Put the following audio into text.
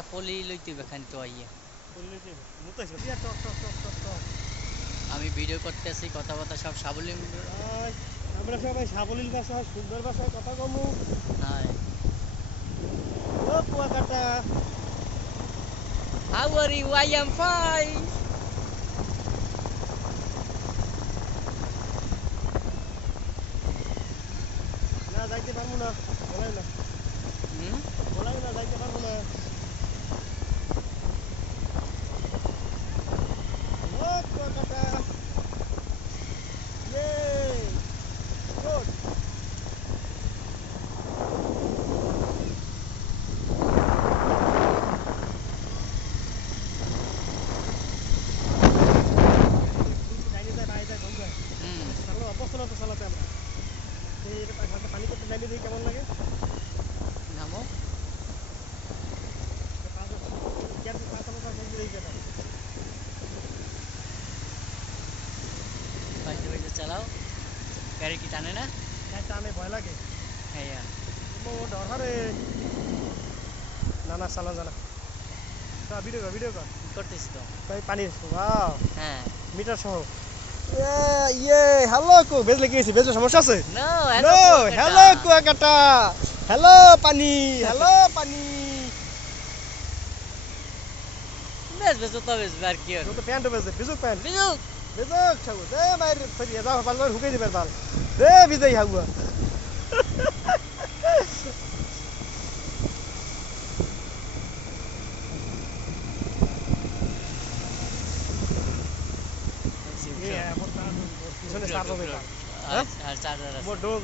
এটা পলি লইতে বেখান তো আইয়া আমি ভিডিও করতেছি কথা সব সাবলীল আমরা সবাই সাবলীল ভাষায় সুন্দর ভাষায় কথা কমু। হ্যাঁ ও Kuakata how are you I am fine না যাইতে পারবো না বলাই না বলাই না যাইতে পারবো না ও কুয়াকাটা গুড অপছন্দ তো চালাতে আমরা পানি করতে নামিয়ে দিই কেমন লাগে নামো বাইতে বাইতে চালাও গাড়ি কি টানে না টানে ভয় লাগে হ্যাঁ ডরে না না চালান জানা ভিডিও কর করতেছি তো তাই পানি ওয়াও হ্যাঁ মিটার সহ ইয়ে হ্যালো কো বেজলে কি হইছে বেজলে সমস্যা আছে নো হ্যালো কুয়াকাটা হ্যালো পানি বেশ তো বেশ বার কি আর তো প্যান্ট বেজে বিজুক প্যান্ট বিজুক ছাগু দে মাইর ফরিয়া যাও পাল হুকাই দিবার বাল দে বিজয় হাগুয়া আর চার্জার আছে ডোর